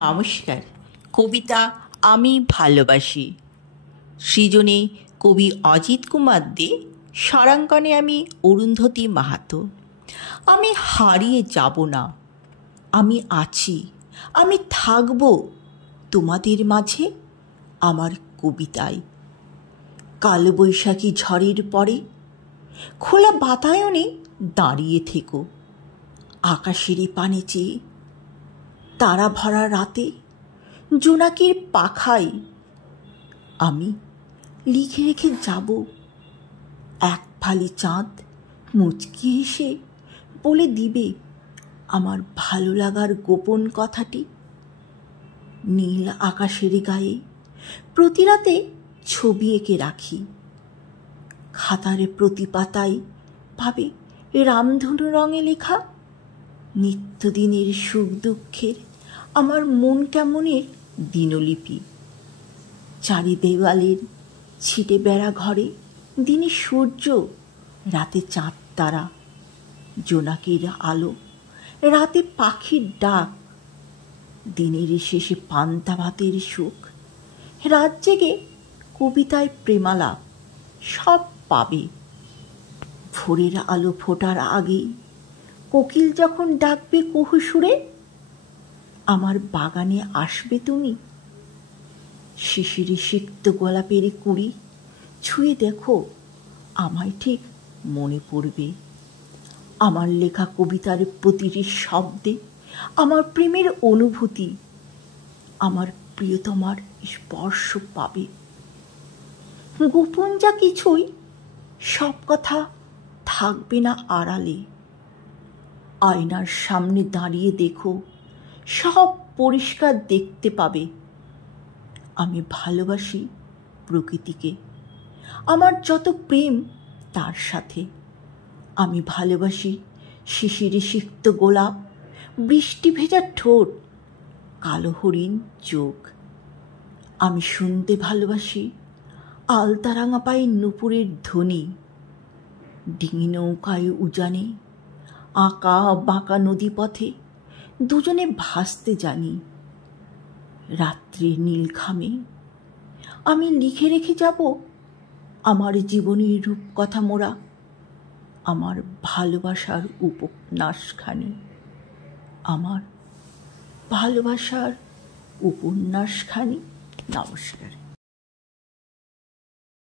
নমস্কার। কবিতা আমি ভালোবাসি সৃজনে কবি অজিত কুমার দে, স্বরাঙ্কনে আমি অরুন্ধতী মাহাতো। আমি হারিয়ে যাব না, আমি আছি, আমি থাকব তোমাদের মাঝে আমার কবিতায়। কালবৈশাখী ঝড়ের পরে খোলা বাতায়নে দাঁড়িয়ে থেকো, আকাশেরই পানে চেয়ে। তারা ভরা রাতে জোনাকির পাখায় আমি লিখে রেখে যাব এক ফালি চাঁদ মুচকি এসে বলে দিবে আমার ভালো লাগার গোপন কথাটি। নীল আকাশের গায়ে প্রতি রাতে ছবি এঁকে রাখি, খাতার প্রতি পাতায় ভাবে রামধনু রঙে লেখা। নিত্যদিনের সুখ দুঃখের আমার মন কেমনের দিনলিপি। চারি দেওয়ালের ছিটে বেড়া ঘরে দিনে সূর্য, রাতে চাঁদ তারা, জোনাকির আলো, রাতে পাখির ডাক। দিনের শেষে পান্তা ভাতের সুখ, রাত জেগে কবিতায় প্রেমালাপ সব পাবে। ভোরের আলো ফোটার আগেই কোকিল যখন ডাকবে কুহু সুরে, আমার বাগানে আসবে তুমি। শিশিরে সিক্ত গোলাপের কুড়ি ছুঁয়ে দেখো, আমায় ঠিক মনে পড়বে। আমার লেখা কবিতার প্রতিটি শব্দে আমার প্রেমের অনুভূতি, আমার প্রিয়তমার স্পর্শ পাবে। গোপন যা কিছুই সব কথা থাকবে না আড়ালে। আয়নার সামনে দাঁড়িয়ে দেখো, সব পরিষ্কার দেখতে পাবে। আমি ভালোবাসি প্রকৃতিকে, আমার যত প্রেম তার সাথে। আমি ভালোবাসি শিশিরে সিক্ত গোলাপ, বৃষ্টি ভেজা ঠোঁট, কালো হরিণ চোখ। আমি শুনতে ভালোবাসি আলতারাঙা পায়ে নুপুরের ধ্বনি, ডিঙি নৌকায় উজানে আঁকা বাঁকা নদী পথে দুজনে ভাসতে জানি। রাত্রির নীল খামে আমি লিখে রেখে যাব আমার জীবনের রূপকথা মোড়া, আমার ভালোবাসার উপন্যাসখানি, আমার ভালোবাসার উপন্যাসখানি। নমস্কার।